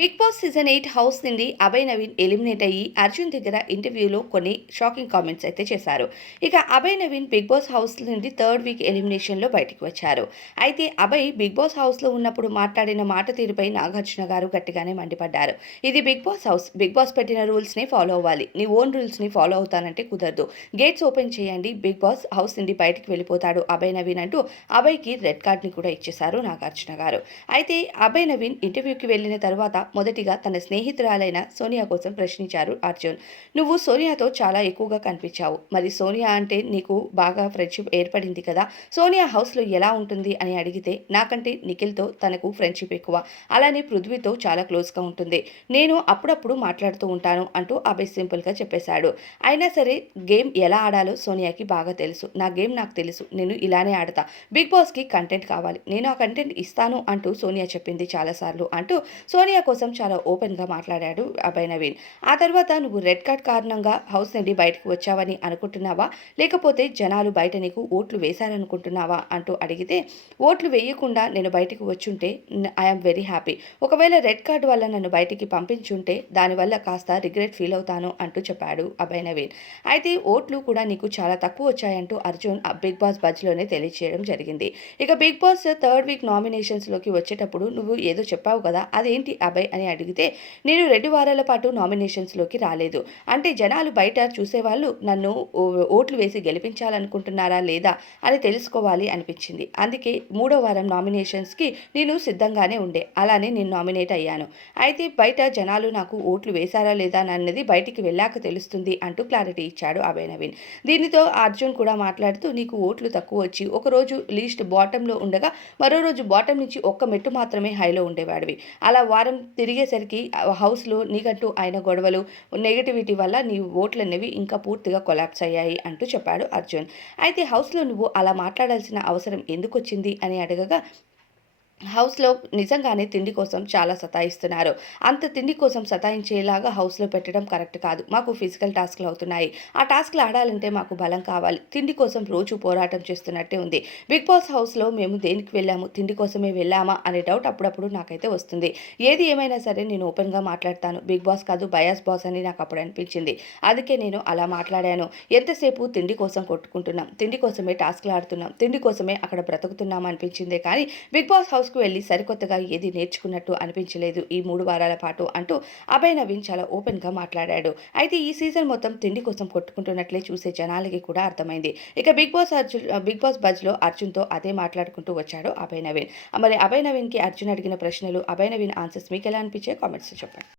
Big Boss season eight house నుండి Abhay Naveen eliminate అయ్యి అర్జున్ దగ్గర ఇంటర్వ్యూలో కొన్ని షాకింగ్ కామెంట్స్ అయితే చేశారు. ఇక Abhay Naveen Big Boss house నుండి థర్డ్ వీక్ ఎలిమినేషన్లో బయటికి వచ్చారు. అయితే అభయ్ బిగ్ బాస్ హౌస్లో ఉన్నప్పుడు మాట్లాడిన మాట తీరుపై నాగార్జున గారు గట్టిగానే మండిపడ్డారు. ఇది Big Boss house. Big Boss పెట్టిన రూల్స్ని ఫాలో అవ్వాలి. నీ ఓన్ రూల్స్ని ఫాలో అవుతానంటే కుదరదు. గేట్స్ ఓపెన్ చేయండి. బిగ్ బాస్ హౌస్ నుండి బయటికి వెళ్ళిపోతాడు అభయ్ నవీన్ అంటూ అభయ్కి రెడ్ కార్డ్ని కూడా ఇచ్చేశారు నాగార్జున గారు. అయితే అభయ్ నవీన్ ఇంటర్వ్యూకి వెళ్ళిన తర్వాత మొదటిగా తన స్నేహితురాలైన సోనియా కోసం ప్రశ్నించారు అర్జున్. నువ్వు సోనియాతో చాలా ఎక్కువగా కనిపించావు. మరి సోనియా అంటే నీకు బాగా ఫ్రెండ్షిప్ ఏర్పడింది కదా. సోనియా హౌస్లో ఎలా ఉంటుంది? అని అడిగితే నాకంటే నిఖిల్తో తనకు ఫ్రెండ్షిప్ ఎక్కువ. అలానే పృథ్వీతో చాలా క్లోజ్గా ఉంటుంది. నేను అప్పుడప్పుడు మాట్లాడుతూ ఉంటాను అంటూ అభయ్ సింపుల్గా చెప్పేశాడు. అయినా సరే గేమ్ ఎలా ఆడాలో సోనియాకి బాగా తెలుసు. నా గేమ్ నాకు తెలుసు. నేను ఇలానే ఆడతా. బిగ్ బాస్కి కంటెంట్ కావాలి. నేను ఆ కంటెంట్ ఇస్తాను అంటూ సోనియా చెప్పింది చాలాసార్లు అంటూ సోనియా కోసం చాలా ఓపెన్గా మాట్లాడాడు అభయ్ నవీన్. ఆ తర్వాత నువ్వు రెడ్ కార్డ్ కారణంగా హౌస్ నుండి బయటకు వచ్చావని అనుకుంటున్నావా? లేకపోతే జనాలు బయట నీకు ఓట్లు వేశారనుకుంటున్నావా? అంటూ అడిగితే ఓట్లు వేయకుండా నేను బయటకు వచ్చుంటే ఐఎమ్ వెరీ హ్యాపీ ఒకవేళ రెడ్ కార్డ్ వల్ల నన్ను బయటికి పంపించుంటే దానివల్ల కాస్త రిగ్రెట్ ఫీల్ అవుతాను అంటూ చెప్పాడు అభయ్ నవీన్. అయితే ఓట్లు కూడా నీకు చాలా తక్కువ వచ్చాయంటూ అర్జున్ బిగ్ బాస్ బజ్లోనే తెలియజేయడం జరిగింది. ఇక బిగ్ బాస్ థర్డ్ వీక్ నామినేషన్స్లోకి వచ్చేటప్పుడు నువ్వు ఏదో చెప్పావు కదా అదేంటి అభయ్ అని అడిగితే నేను రెండు వారాల పాటు నామినేషన్స్లోకి రాలేదు. అంటే జనాలు బయట చూసేవాళ్ళు నన్ను ఓట్లు వేసి గెలిపించాలనుకుంటున్నారా లేదా అని తెలుసుకోవాలి అనిపించింది. అందుకే మూడో వారం నామినేషన్స్కి నేను సిద్ధంగానే ఉండే. అలానే నేను నామినేట్ అయ్యాను. అయితే బయట జనాలు నాకు ఓట్లు వేశారా లేదా అన్నది బయటికి వెళ్ళాక తెలుస్తుంది అంటూ క్లారిటీ ఇచ్చాడు అభయ నవీన్. దీనితో అర్జున్ కూడా మాట్లాడుతూ నీకు ఓట్లు తక్కువ వచ్చి ఒకరోజు లీస్ట్ బాటంలో ఉండగా మరో రోజు బాటం నుంచి ఒక్క మెట్టు మాత్రమే హైలో ఉండేవాడివి. అలా వారం తిరిగేసరికి హౌస్లో నీకంటూ ఆయన గొడవలు నెగిటివిటీ వల్ల నీ ఓట్లు అనేవి ఇంకా పూర్తిగా కొలాప్స్ అయ్యాయి అంటూ చెప్పాడు అర్జున్. అయితే హౌస్లో నువ్వు అలా మాట్లాడాల్సిన అవసరం ఎందుకు వచ్చింది అని అడగగా హౌస్లో నిజంగానే తిండి కోసం చాలా సతాయిస్తున్నారు. అంత తిండి కోసం సతాయించేలాగా హౌస్లో పెట్టడం కరెక్ట్ కాదు. మాకు ఫిజికల్ టాస్క్లు అవుతున్నాయి. ఆ టాస్క్లు ఆడాలంటే మాకు బలం కావాలి. తిండి కోసం రోజు పోరాటం చేస్తున్నట్టే ఉంది. బిగ్ బాస్ హౌస్లో మేము దేనికి వెళ్ళాము? తిండి కోసమే వెళ్ళామా? అనే డౌట్ అప్పుడప్పుడు నాకైతే వస్తుంది. ఏది ఏమైనా సరే నేను ఓపెన్గా మాట్లాడతాను. బిగ్ బాస్ కాదు బయాస్ బాస్ అని నాకు అప్పుడు అనిపించింది. అందుకే నేను అలా మాట్లాడాను. ఎంతసేపు తిండి కోసం కొట్టుకుంటున్నాం? తిండి కోసమే టాస్క్లు ఆడుతున్నాం. తిండి కోసమే అక్కడ బ్రతుకుతున్నాం అనిపించిందే కానీ బిగ్ బాస్ హౌస్ హౌస్కు వెళ్ళి సరికొత్తగా ఏది నేర్చుకున్నట్టు అనిపించలేదు. ఈ మూడు వారాల పాటు అంటూ అభయ్ నవీన్ చాలా ఓపెన్గా మాట్లాడాడు. అయితే ఈ సీజన్ మొత్తం తిండి కోసం కొట్టుకుంటున్నట్లే చూసే జనాలకి కూడా అర్థమైంది. ఇక Big Boss Arjun Big Boss బజ్లో అర్జున్తో అదే మాట్లాడుకుంటూ వచ్చాడు అభయ్ నవీన్. మరి అభయ్ నవీన్కి అర్జున్ అడిగిన ప్రశ్నలు అభయ్ నవీన్ ఆన్సర్స్ మీకు ఎలా అనిపించే కామెంట్స్ చెప్పండి.